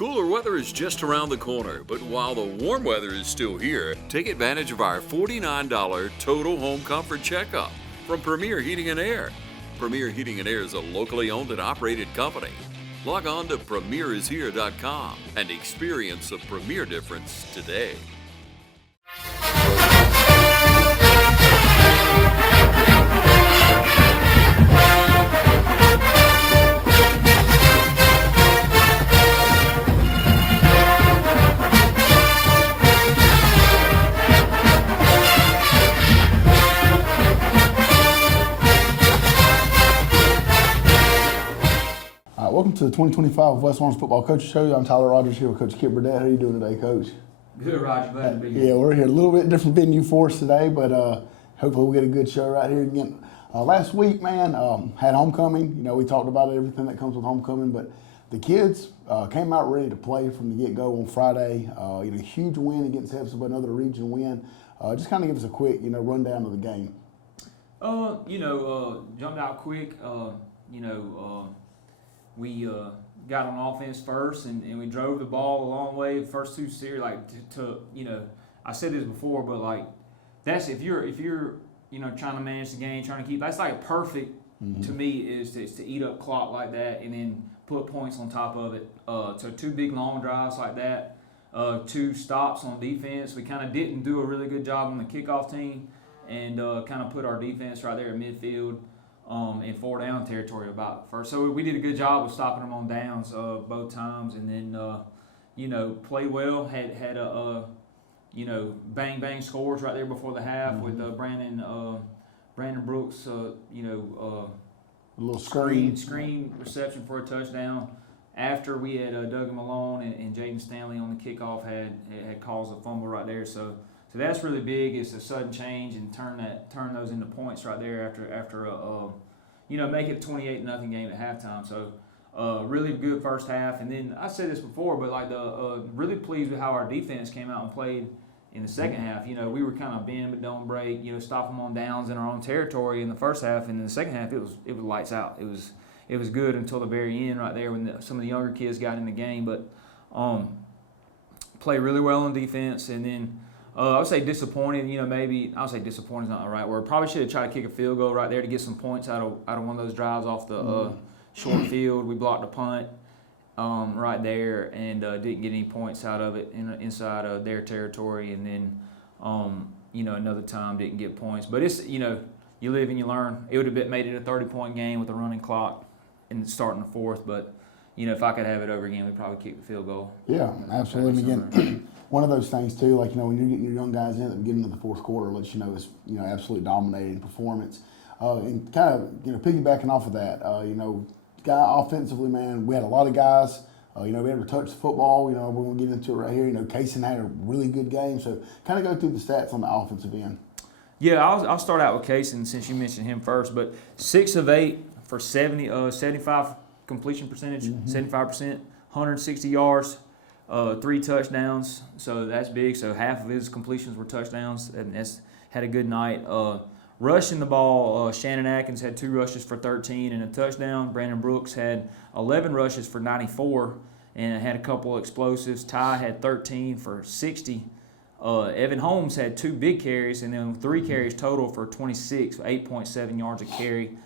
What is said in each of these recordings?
Cooler weather is just around the corner, but while the warm weather is still here, take advantage of our $49 total home comfort checkup from Premier Heating and Air. Premier Heating and Air is a locally owned and operated company. Log on to premierishere.com and experience the Premier difference today. Welcome to the 2025 West Orange Football Coaches Show. I'm Tyler Rogers here with Coach Kip Burdett. How are you doing today, Coach? Good, Roger. Glad to be here. Yeah, we're here. A little bit different venue for us today, but hopefully we'll get a good show right here again. Last week, man, had homecoming. You know, we talked about everything that comes with homecoming, but the kids came out ready to play from the get-go on Friday. Huge win against Hepzibah, another region win. Just kind of give us a quick, rundown of the game. Jumped out quick. We got on offense first, and we drove the ball a long way. First two series, I said this before, but that's if you're trying to manage the game, trying to keep. That's perfect to me is to eat up clock like that, and then put points on top of it. So two big long drives like that, two stops on defense. We kind of didn't do a really good job on the kickoff team, and kind of put our defense right there at midfield. In 4-down territory about first. So we did a good job of stopping them on downs both times, and then played well. Had a bang scores right there before the half with Brandon Brooks a little screen reception for a touchdown. After we had Doug Malone and Jaden Stanley on the kickoff had caused a fumble right there. So that's really big. It's a sudden change and turn those into points right there after make it a 28-0 game at halftime. So really good first half. And then I said this before, but really pleased with how our defense came out and played in the second half. We were kind of bend but don't break. Stop them on downs in our own territory in the first half, and in the second half it was lights out. It was good until the very end right there when some of the younger kids got in the game, but played really well on defense. And then I would say disappointed, maybe I would say disappointed is not the right word. Probably should have tried to kick a field goal right there to get some points out of one of those drives off the short field. We blocked a punt right there and didn't get any points out of it inside of their territory. And then, another time didn't get points. But it's, you live and you learn. It would have made it a 30-point game with a running clock and starting the fourth. But, if I could have it over again, we'd probably kick the field goal. Yeah, absolutely. Again, one of those things too, when you get your young guys in at the beginning of the fourth quarter, lets you know it's absolutely dominating performance. And kind of piggybacking off of that, offensively, man, we had a lot of guys. We able to touch the football. We're going to get into it right here. Kaysen had a really good game. So kind of go through the stats on the offensive end. Yeah, I'll start out with Kaysen since you mentioned him first. But 6 of 8 for 75 completion percentage, 75%, 160 yards. 3 touchdowns, so that's big. So half of his completions were touchdowns, and that's had a good night. Rushing the ball, Shannon Atkins had 2 rushes for 13 and a touchdown. Brandon Brooks had 11 rushes for 94 and had a couple of explosives. Ty had 13 for 60. Evan Holmes had 2 big carries and then 3 carries total for 26, 8.7 yards a carry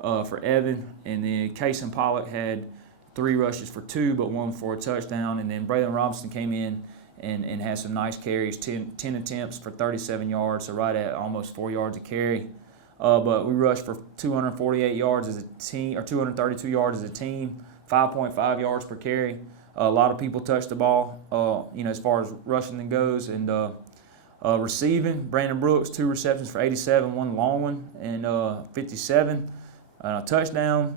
for Evan. And then Kaysen Pollock had 3 rushes for 2, but 1 for a touchdown. And then Braylon Robinson came in and had some nice carries, 10 attempts for 37 yards, so right at almost 4 yards a carry. But we rushed for 248 yards as a team, or 232 yards as a team, 5.5 yards per carry. A lot of people touched the ball, as far as rushing goes. And receiving, Brandon Brooks, 2 receptions for 87, 1 long one, and 57. A touchdown.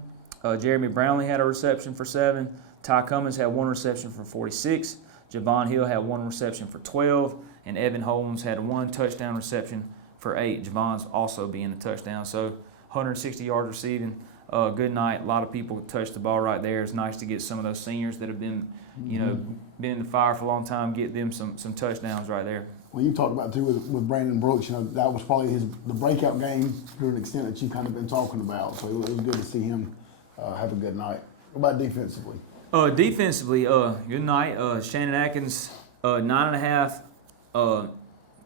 Jeremy Brownlee had a reception for 7. Ty Cummins had 1 reception for 46. Javon Hill had 1 reception for 12. And Evan Holmes had 1 touchdown reception for 8. Javon's also being a touchdown. So 160 yards receiving. Good night. A lot of people touched the ball right there. It's nice to get some of those seniors that have been, been in the fire for a long time, get them some touchdowns right there. Well, you talked about too with Brandon Brooks. That was probably the breakout game to an extent that you kind of been talking about. So it was good to see him have a good night. What about defensively? Defensively, good night. Shannon Atkins, 9.5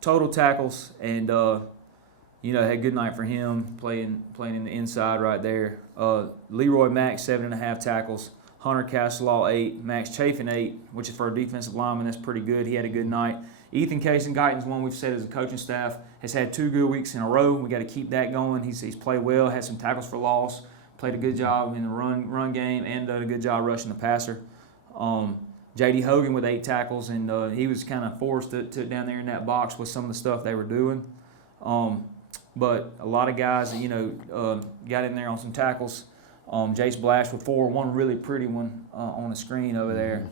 total tackles, and had a good night for him playing in the inside right there. Leroy Mack, 7.5 tackles. Hunter Castelaw, 8. Max Chafin, 8, which is for a defensive lineman. That's pretty good. He had a good night. Ethan Casey-Guyton's one we've said as a coaching staff has had 2 good weeks in a row. We got to keep that going. He's played well, had some tackles for loss, played a good job in the run game, and done a good job rushing the passer. J.D. Hogan with 8 tackles, and he was kind of forced to down there in that box with some of the stuff they were doing. But a lot of guys, got in there on some tackles. Jace Blash with 4, one really pretty one on the screen over there.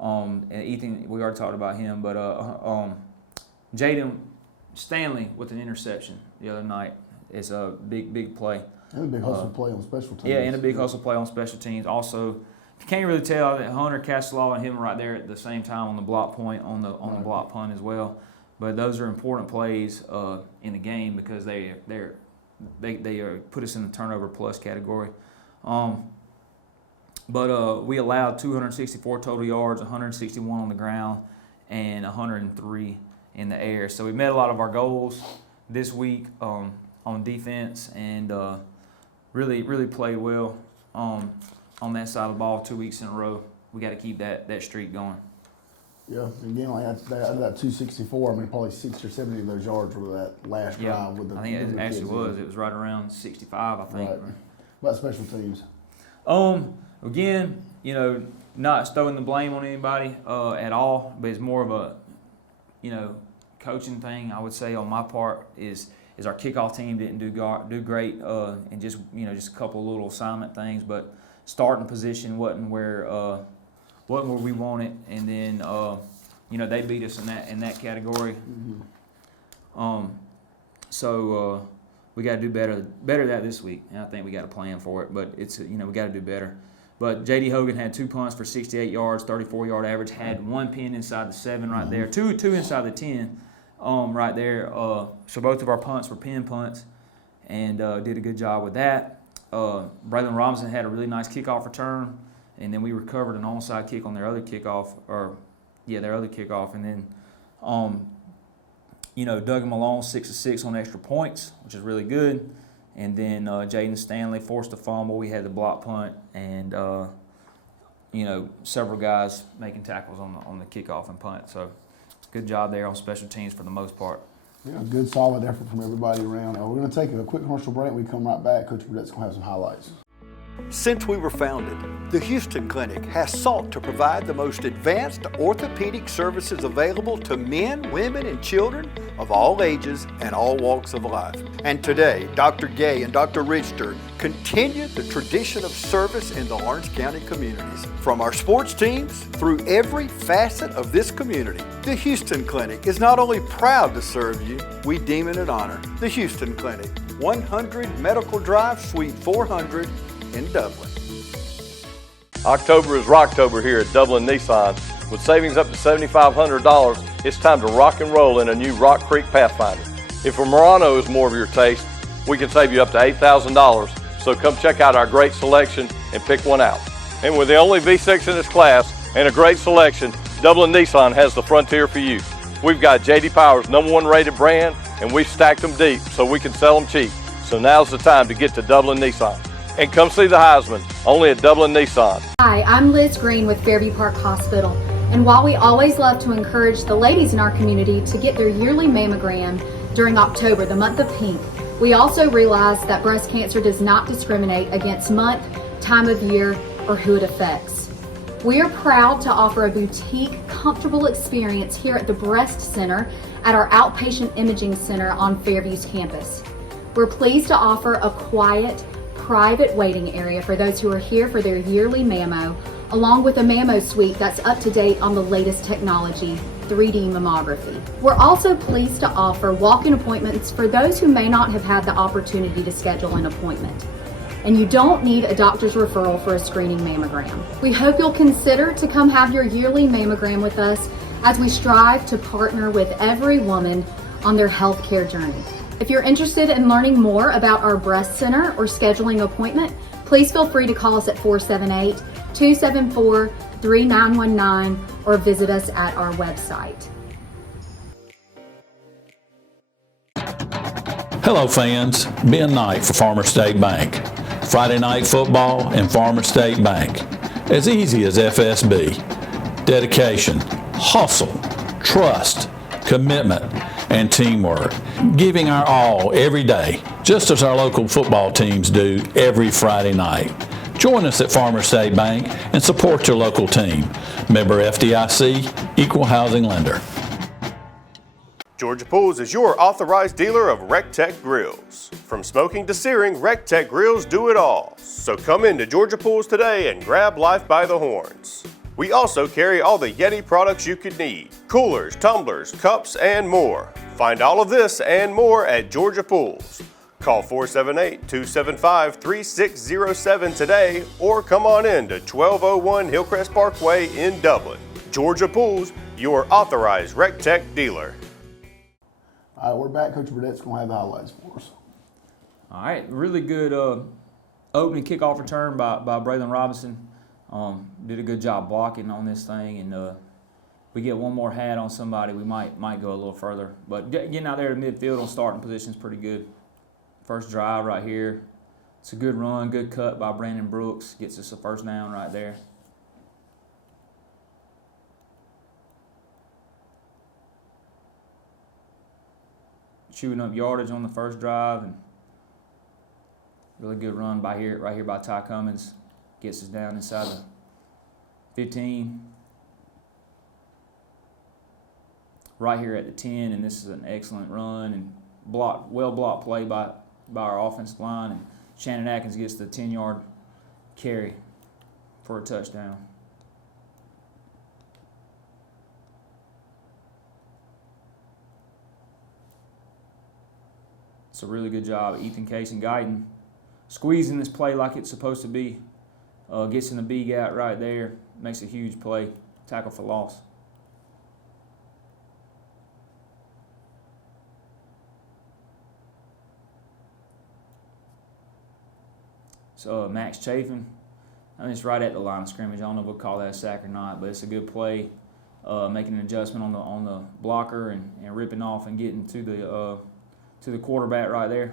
And Ethan, we already talked about him, but Jaden Stanley with an interception the other night is a big play. And a big hustle play on special teams. Yeah, and a big hustle play on special teams. Also, you can't really tell that Hunter Castelaw and him right there at the same time on the block point, on the block punt as well. But those are important plays in the game because they put us in the turnover plus category. But we allowed 264 total yards, 161 on the ground, and 103 in the air. So we met a lot of our goals this week on defense, and really played well on that side of the ball 2 weeks in a row. We got to keep that streak going. Yeah, again, like out of that 264, probably 60 or 70 of those yards were that last drive with the. I think it actually was. It was right around 65, I think. Right. About special teams. Again, not throwing the blame on anybody at all, but it's more of a, coaching thing. I would say on my part is our kickoff team didn't do great, and just a couple little assignment things, but starting position wasn't where we wanted, and then they beat us in that category. Mm-hmm. So we got to do better that this week, and I think we got a plan for it. But it's we got to do better. But J.D. Hogan had 2 punts for 68 yards, 34-yard average. Had 1 pin inside the 7 right there, two inside the 10 right there. So both of our punts were pin punts, and did a good job with that. Braylon Robinson had a really nice kickoff return, and then we recovered an onside kick on their other kickoff, and then Doug Malone 6 of 6 on extra points, which is really good. And then Jaden Stanley forced a fumble. We had the block punt, and several guys making tackles on the kickoff and punt. So good job there on special teams for the most part. Yeah, good solid effort from everybody around. We're going to take a quick commercial break. When we come right back, Coach Burdett's going to have some highlights. Since we were founded, the Houston Clinic has sought to provide the most advanced orthopedic services available to men, women, and children of all ages and all walks of life. And today, Dr. Gay and Dr. Richter continue the tradition of service in the Lawrence County communities. From our sports teams through every facet of this community, the Houston Clinic is not only proud to serve you, we deem it an honor. The Houston Clinic, 100 Medical Drive, Suite 400, in Dublin. October is Rocktober here at Dublin Nissan. With savings up to $7,500, it's time to rock and roll in a new Rock Creek Pathfinder. If a Murano is more of your taste, we can save you up to $8,000. So come check out our great selection and pick one out. And with the only V6 in its class and a great selection, Dublin Nissan has the Frontier for you. We've got J.D. Power's #1 rated brand, and we've stacked them deep so we can sell them cheap. So now's the time to get to Dublin Nissan. And come see the Heisman, only at Dublin Nissan. Hi, I'm Liz Green with Fairview Park Hospital. And while we always love to encourage the ladies in our community to get their yearly mammogram during October, the month of pink, we also realize that breast cancer does not discriminate against month, time of year, or who it affects. We are proud to offer a boutique, comfortable experience here at the Breast Center at our outpatient imaging center on Fairview's campus. We're pleased to offer a quiet, private waiting area for those who are here for their yearly mammo, along with a mammo suite that's up to date on the latest technology, 3D mammography. We're also pleased to offer walk-in appointments for those who may not have had the opportunity to schedule an appointment. And you don't need a doctor's referral for a screening mammogram. We hope you'll consider to come have your yearly mammogram with us as we strive to partner with every woman on their healthcare journey. If you're interested in learning more about our breast center or scheduling an appointment, please feel free to call us at 274-3919 or visit us at our website. Hello fans, Ben Knight for Farmer State Bank. Friday night football and Farmer State Bank. As easy as FSB. Dedication, hustle, trust, commitment, and teamwork. Giving our all every day, just as our local football teams do every Friday night. Join us at Farmer State Bank and support your local team. Member FDIC, Equal Housing Lender. Georgia Pools is your authorized dealer of RecTech grills. From smoking to searing, RecTech grills do it all. So come into Georgia Pools today and grab life by the horns. We also carry all the Yeti products you could need. Coolers, tumblers, cups, and more. Find all of this and more at Georgia Pools. Call 478-275-3607 today or come on in to 1201 Hillcrest Parkway in Dublin. Georgia Pools, your authorized RecTech dealer. All right, we're back. Coach Burdett's going to have the highlights for us. All right, really good opening kickoff return by Braylon Robinson. Did a good job blocking on this thing, and we get one more hat on somebody, we might go a little further. But getting out there to midfield on starting position is pretty good. First drive right here. It's a good run, good cut by Brandon Brooks. Gets us a first down right there. Shooting up yardage on the first drive, and really good run right here by Ty Cummins. Gets us down inside the 15. Right here at the 10, and this is an excellent run and well blocked play by our offensive line, and Shannon Atkins gets the 10-yard carry for a touchdown. It's a really good job, Ethan Case and Guyton, squeezing this play like it's supposed to be. Gets in the B gap right there, makes a huge play, tackle for loss. So Max Chafin, I mean, it's right at the line of scrimmage. I don't know if we'll call that a sack or not, but it's a good play, making an adjustment on the blocker and ripping off and getting to the quarterback right there.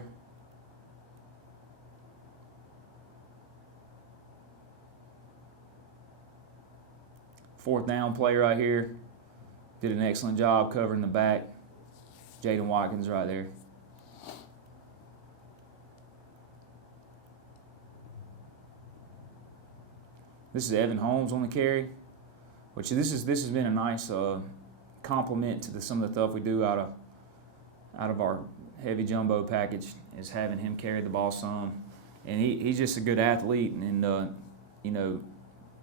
Fourth down play right here. Did an excellent job covering the back. Jaden Watkins right there. This is Evan Holmes on the carry, which this has been a nice compliment to some of the stuff we do out of our heavy jumbo package, is having him carry the ball some, and he's just a good athlete, and you know,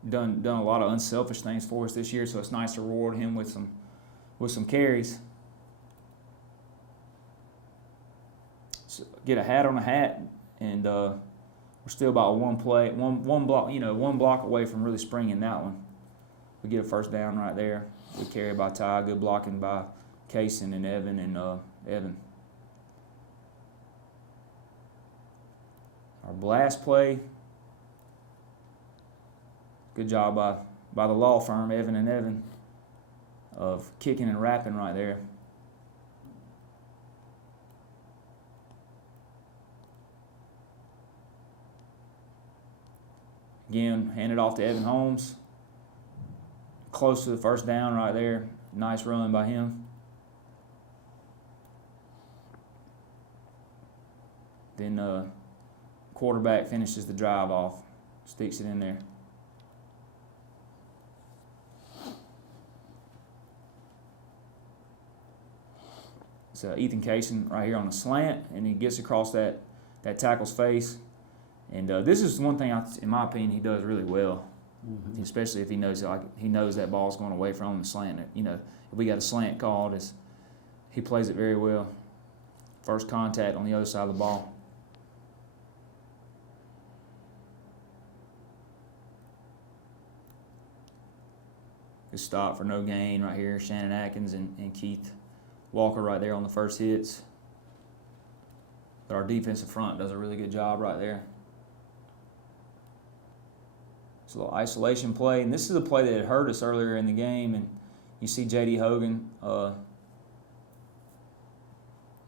done a lot of unselfish things for us this year. So it's nice to reward him with some carries. So get a hat on a hat, and we're still about one block away from really springing that one. We get a first down right there. Good carry by Ty, good blocking by Kaysen and Evan Evan. Our blast play. Good job by the law firm, Evan and Evan, of kicking and wrapping right there. Again, handed off to Evan Holmes. Close to the first down right there. Nice run by him. Then quarterback finishes the drive off, sticks it in there. It's Ethan Kaysen right here on the slant, and he gets across that tackle's face. And this is one thing, in my opinion, he does really well, especially if he knows that ball's going away from him, the slant. You know, if we got a slant called, he plays it very well. First contact on the other side of the ball. Good stop for no gain right here. Shannon Atkins and Keith Walker right there on the first hits. But our defensive front does a really good job right there. It's a little isolation play, and this is a play that had hurt us earlier in the game, and you see J.D. Hogan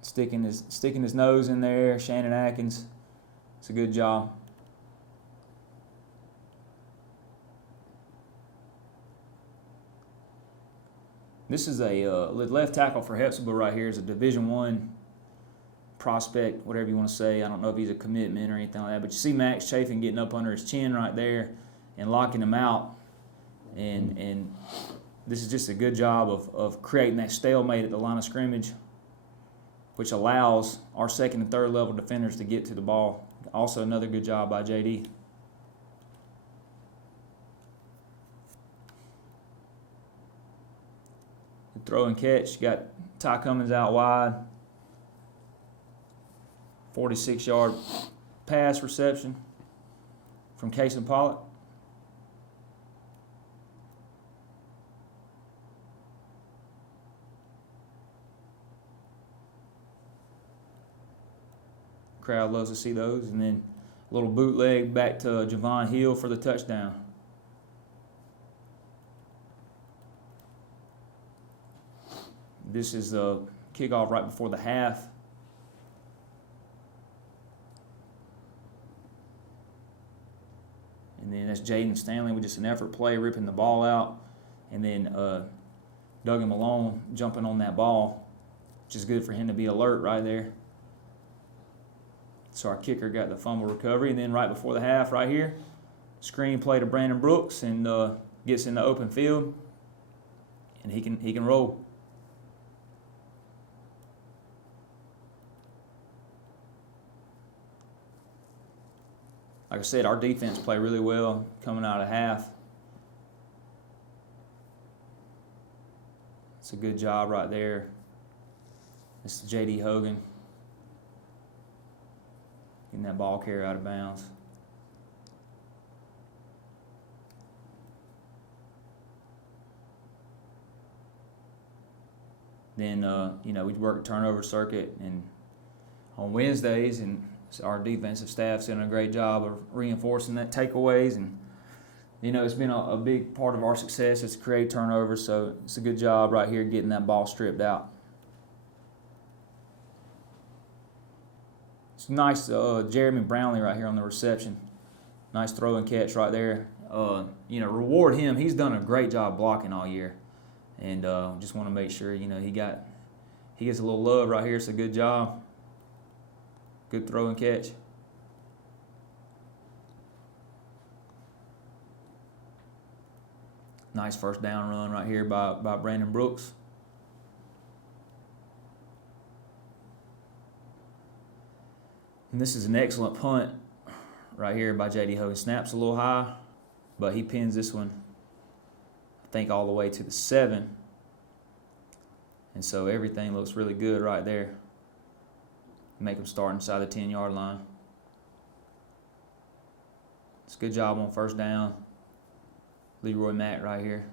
sticking his nose in there. Shannon Atkins, it's a good job. This is a left tackle for Hepzibah right here. Is a Division I prospect, whatever you want to say. I don't know if he's a commitment or anything like that, but you see Max Chafin getting up under his chin right there and locking him out, and this is just a good job of creating that stalemate at the line of scrimmage, which allows our second and third level defenders to get to the ball. Also another good job by JD. Throw and catch, you got Ty Cummins out wide. 46-yard pass reception from Case and Pollock. Crowd loves to see those. And then a little bootleg back to Javon Hill for the touchdown. This is the kickoff right before the half. And then that's Jaden Stanley with just an effort play, ripping the ball out. And then Duggan Malone jumping on that ball, which is good for him to be alert right there. So our kicker got the fumble recovery. And then right before the half right here, screen play to Brandon Brooks, and gets in the open field. And he can roll. Like I said, our defense played really well coming out of half. It's a good job right there. This is J.D. Hogan getting that ball carrier out of bounds. Then, we work a turnover circuit and on Wednesdays, and our defensive staff's doing a great job of reinforcing that takeaways, and it's been a big part of our success is to create turnovers. So it's a good job right here getting that ball stripped out. It's nice, Jeremy Brownlee right here on the reception. Nice throw and catch right there. Reward him. He's done a great job blocking all year, and just want to make sure he gets a little love right here. It's a good job. Good throw and catch. Nice first down run right here by Brandon Brooks. And this is an excellent punt right here by J.D. Hogan. Snaps a little high, but he pins this one, I think, all the way to the 7. And so everything looks really good right there. Make them start inside the 10-yard line. It's a good job on first down. Leroy Mack right here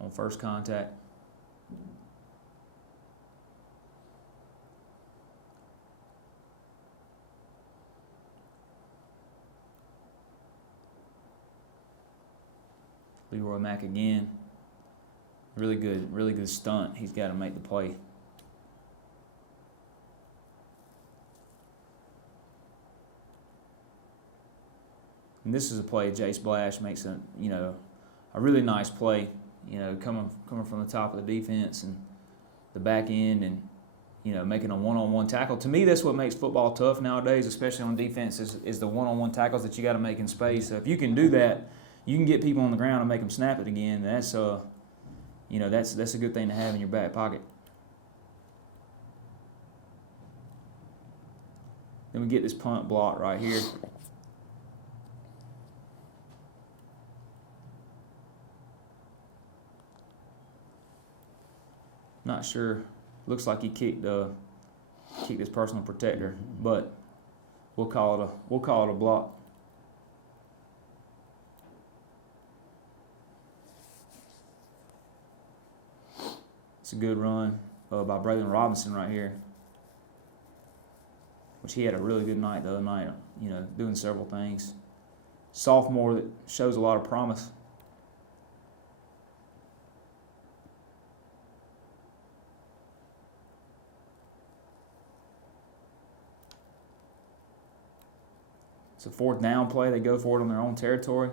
on first contact. Leroy Mack again. Really good stunt. He's got to make the play. And this is a play Jay Splash makes a really nice play, coming from the top of the defense and the back end, and making a one-on-one tackle. To me, that's what makes football tough nowadays, especially on defense, is the one-on-one tackles that you got to make in space. So if you can do that, you can get people on the ground and make them snap it again. That's that's a good thing to have in your back pocket. Then we get this punt block right here. Not sure. Looks like he kicked his personal protector, but we'll call it a block. It's a good run by Braylon Robinson right here, which he had a really good night the other night. Doing several things. sophomore that shows a lot of promise. It's a 4th down play. They go for it on their own territory.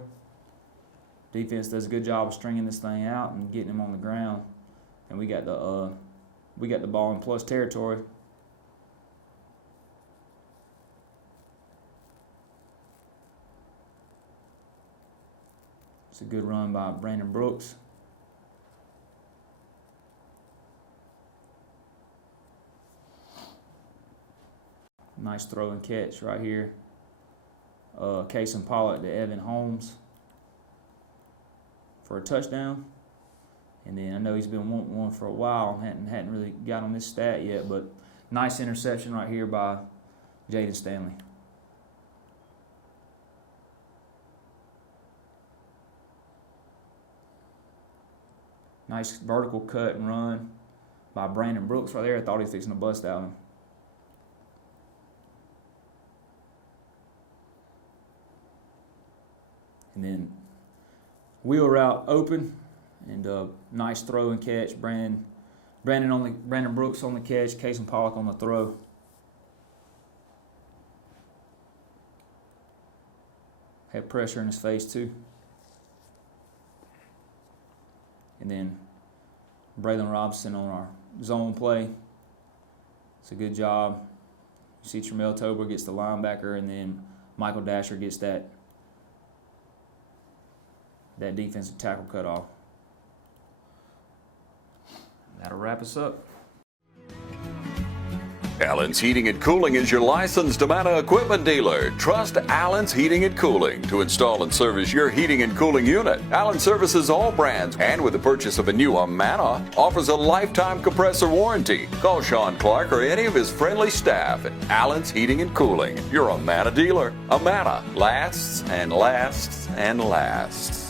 Defense does a good job of stringing this thing out and getting him on the ground. And we got the ball in plus territory. It's a good run by Brandon Brooks. Nice throw and catch right here. Case and Pollock to Evan Holmes for a touchdown. And then I know he's been wanting one for a while, hadn't really got on this stat yet, but nice interception right here by Jaden Stanley. Nice vertical cut and run by Brandon Brooks right there. I thought he was fixing to bust out him. And then wheel route open, and nice throw and catch. Brandon Brooks on the catch, Case and Pollock on the throw. Had pressure in his face too. And then Braylon Robinson on our zone play. It's a good job. You see Tremel Tober gets the linebacker, and then Michael Dasher gets that defensive tackle cut off. That'll wrap us up. Allen's Heating and Cooling is your licensed Amana equipment dealer. Trust Allen's Heating and Cooling to install and service your heating and cooling unit. Allen services all brands, and with the purchase of a new Amana, offers a lifetime compressor warranty. Call Sean Clark or any of his friendly staff at Allen's Heating and Cooling, your Amana dealer. Amana lasts and lasts and lasts.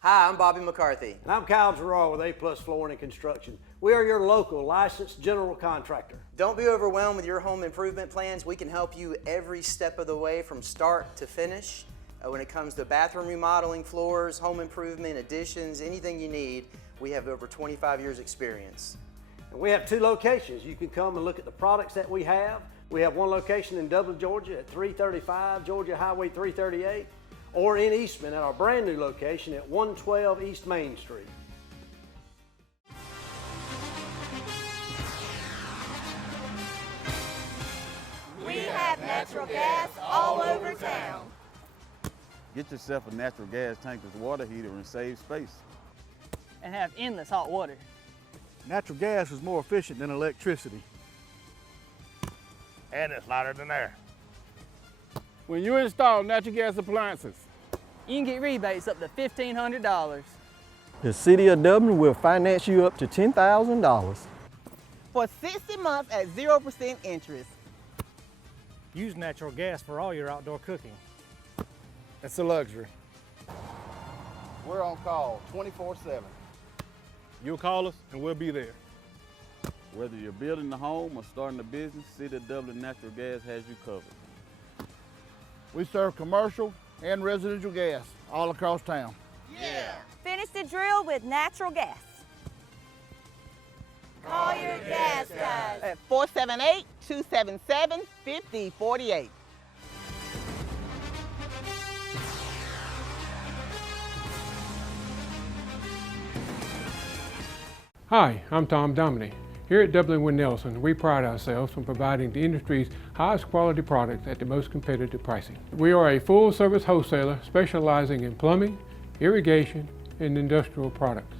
Hi, I'm Bobby McCarthy. And I'm Kyle Gerard with A+ Flooring and Construction. We are your local licensed general contractor. Don't be overwhelmed with your home improvement plans. We can help you every step of the way from start to finish. When it comes to bathroom remodeling, floors, home improvement, additions, anything you need, we have over 25 years experience. And we have 2 locations. You can come and look at the products that we have. We have one location in Dublin, Georgia at 335 Georgia Highway 338, or in Eastman at our brand new location at 112 East Main Street. We have natural gas all over town. Get yourself a natural gas tankless water heater and save space. And have endless hot water. Natural gas is more efficient than electricity. And it's lighter than air. When you install natural gas appliances, you can get rebates up to $1,500. The City of Dublin will finance you up to $10,000. For 60 months at 0% interest. Use natural gas for all your outdoor cooking. It's a luxury. We're on call 24/7. You'll call us and we'll be there. Whether you're building a home or starting a business, City of Dublin Natural Gas has you covered. We serve commercial and residential gas all across town. Yeah! Finish the drill with natural gas. Call your gas guys at 478-277-5048. Hi, I'm Tom Dominy. Here at Dublin Wind Nelson, we pride ourselves on providing the industry's highest quality products at the most competitive pricing. We are a full-service wholesaler specializing in plumbing, irrigation, and industrial products.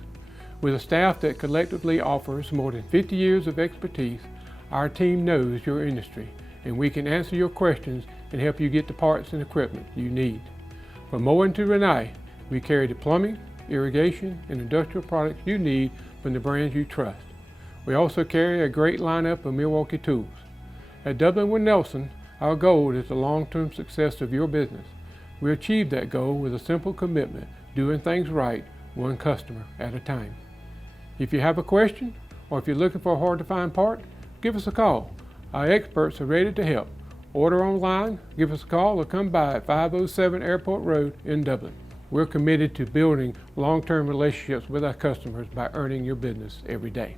With a staff that collectively offers more than 50 years of expertise, our team knows your industry, and we can answer your questions and help you get the parts and equipment you need. From Moen to Renee, we carry the plumbing, irrigation, and industrial products you need from the brands you trust. We also carry a great lineup of Milwaukee tools. At Dublin Wind Nelson, our goal is the long-term success of your business. We achieve that goal with a simple commitment, doing things right, one customer at a time. If you have a question, or if you're looking for a hard-to-find part, give us a call. Our experts are ready to help. Order online, give us a call, or come by at 507 Airport Road in Dublin. We're committed to building long-term relationships with our customers by earning your business every day.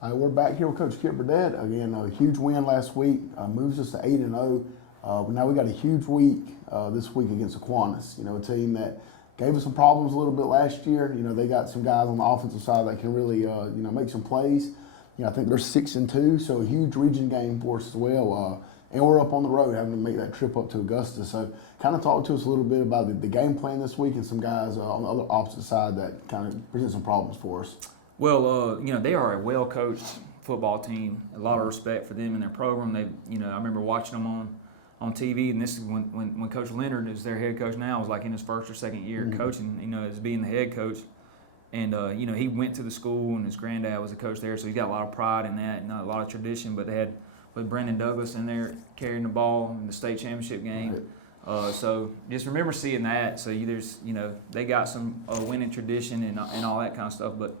We're back here with Coach Kip Burdett. Again, a huge win last week, moves us to 8-0. Now we got a huge week this week against Aquinas. You know, a team that gave us some problems a little bit last year. You know, they got some guys on the offensive side that can really, you know, make some plays. You know, I think they're 6-2, so a huge region game for us as well. And we're up on the road having to make that trip up to Augusta. So kind of talk to us a little bit about the game plan this week and some guys on the other opposite side that kind of present some problems for us. Well, you know, they are a well-coached football team. A lot of respect for them and their program. They, you know, I remember watching them on TV, and this is when Coach Leonard is their head coach now, was like in his first or second year coaching, you know, as being the head coach. And, you know, he went to the school, and his granddad was a coach there, so he's got a lot of pride in that and a lot of tradition. But they had with Brendan Douglas in there carrying the ball in the state championship game. So just remember seeing that. So there's, you know, they got some winning tradition and all that kind of stuff. But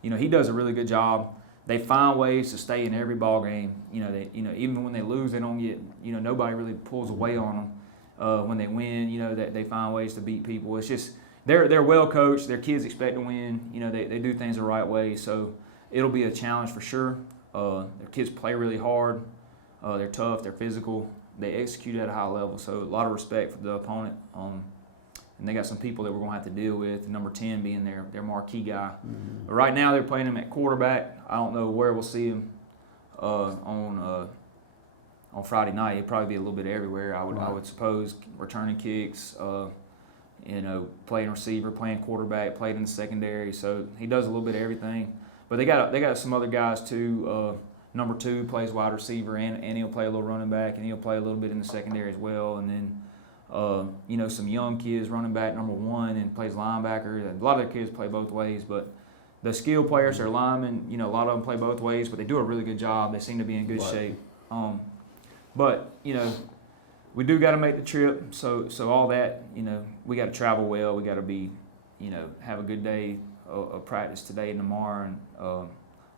you know, he does a really good job. They find ways to stay in every ball game. You know, even when they lose, they don't get, you know, nobody really pulls away on them. When they win, you know, they find ways to beat people. It's just they're well coached. Their kids expect to win. You know, they do things the right way. So it'll be a challenge for sure. Their kids play really hard. They're tough. They're physical. They execute at a high level. So a lot of respect for the opponent. And they got some people that we're going to have to deal with, number 10 being their marquee guy. But right now they're playing him at quarterback. I don't know where we'll see him on Friday night. He'll probably be a little bit everywhere, I would suppose, returning kicks, you know, playing receiver, playing quarterback, playing in the secondary. So he does a little bit of everything. But they got some other guys too. Number 2 plays wide receiver, and he'll play a little running back, and he'll play a little bit in the secondary as well. And then you know, some young kids, running back number 1, and plays linebacker. A lot of their kids play both ways, but the skill players, their linemen, you know, a lot of them play both ways, but they do a really good job. They seem to be in good shape. But, you know, we do got to make the trip, so all that, you know, we got to travel well. We got to be, you know, have a good day of practice today and tomorrow, and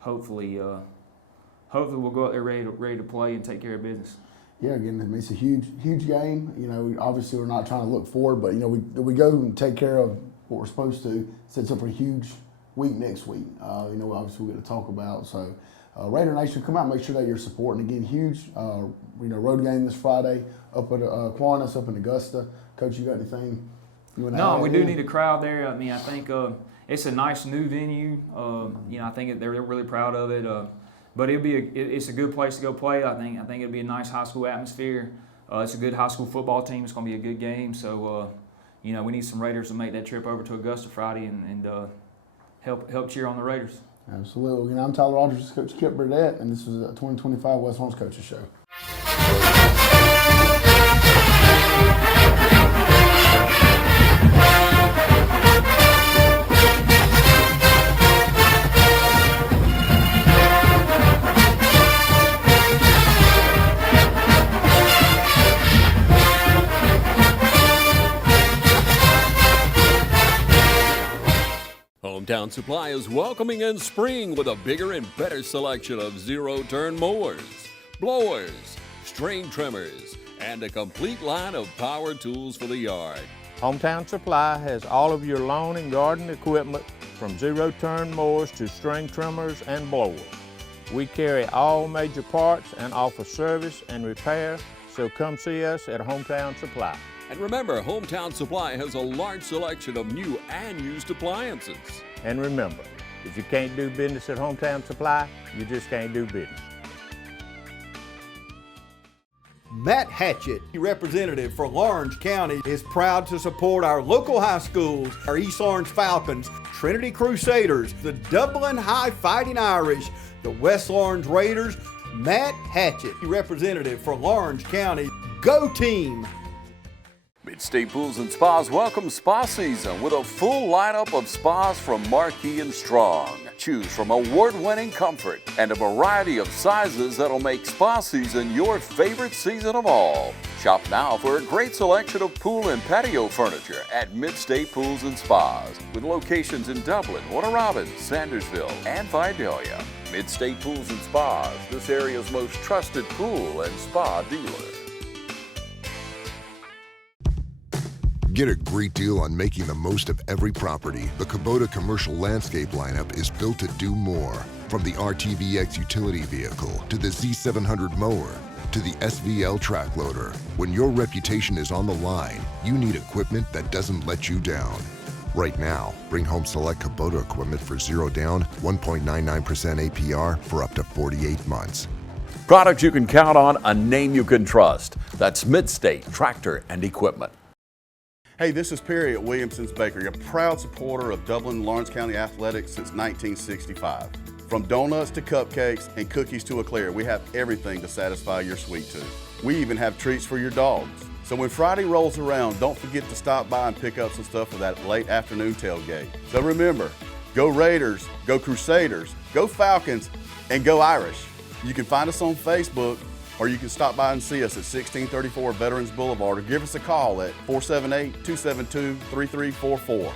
hopefully we'll go out there ready to play and take care of business. Yeah, again, it's a huge game. You know, obviously we're not trying to look forward, but you know, we go and take care of what we're supposed to. Sets up for a huge week next week. You know, obviously we got to talk about. So, Raider Nation, come out and make sure that you're supporting. Again, huge, you know, road game this Friday up at Aquinas, up in Augusta. Coach, you got anything you want to add? No, we do need a crowd there. I mean, I think it's a nice new venue. You know, I think they're really proud of it. But it's a good place to go play. I think it'll be a nice high school atmosphere. It's a good high school football team. It's going to be a good game. So, you know, we need some Raiders to make that trip over to Augusta Friday and help cheer on the Raiders. Absolutely. And I'm Tyler Rogers, Coach Kip Burdett, and this is a 2025 West Holmes Coaches Show. Hometown Supply is welcoming in spring with a bigger and better selection of zero-turn mowers, blowers, string trimmers, and a complete line of power tools for the yard. Hometown Supply has all of your lawn and garden equipment from zero-turn mowers to string trimmers and blowers. We carry all major parts and offer service and repair, so come see us at Hometown Supply. And remember, Hometown Supply has a large selection of new and used appliances. And remember, if you can't do business at Hometown Supply, you just can't do business. Matt Hatchett, representative for Lawrence County, is proud to support our local high schools, our East Lawrence Falcons, Trinity Crusaders, the Dublin High Fighting Irish, the West Lawrence Raiders. Matt Hatchett, representative for Lawrence County. Go team! Mid-State Pools and Spas welcomes spa season with a full lineup of spas from Marquee and Strong. Choose from award-winning comfort and a variety of sizes that'll make spa season your favorite season of all. Shop now for a great selection of pool and patio furniture at Mid-State Pools and Spas, with locations in Dublin, Warner Robins, Sandersville, and Vidalia. Mid-State Pools and Spas, this area's most trusted pool and spa dealer. Get a great deal on making the most of every property. The Kubota commercial landscape lineup is built to do more. From the RTVX utility vehicle to the Z700 mower to the SVL track loader. When your reputation is on the line, you need equipment that doesn't let you down. Right now, bring home select Kubota equipment for 0 down, 1.99% APR for up to 48 months. Products you can count on, a name you can trust. That's Mid-State Tractor and Equipment. Hey, this is Perry at Williamson's Bakery, a proud supporter of Dublin and Lawrence County athletics since 1965. From donuts to cupcakes and cookies to eclair, we have everything to satisfy your sweet tooth. We even have treats for your dogs. So when Friday rolls around, don't forget to stop by and pick up some stuff for that late afternoon tailgate. So remember, go Raiders, go Crusaders, go Falcons, and go Irish. You can find us on Facebook, or you can stop by and see us at 1634 Veterans Boulevard, or give us a call at 478-272-3344.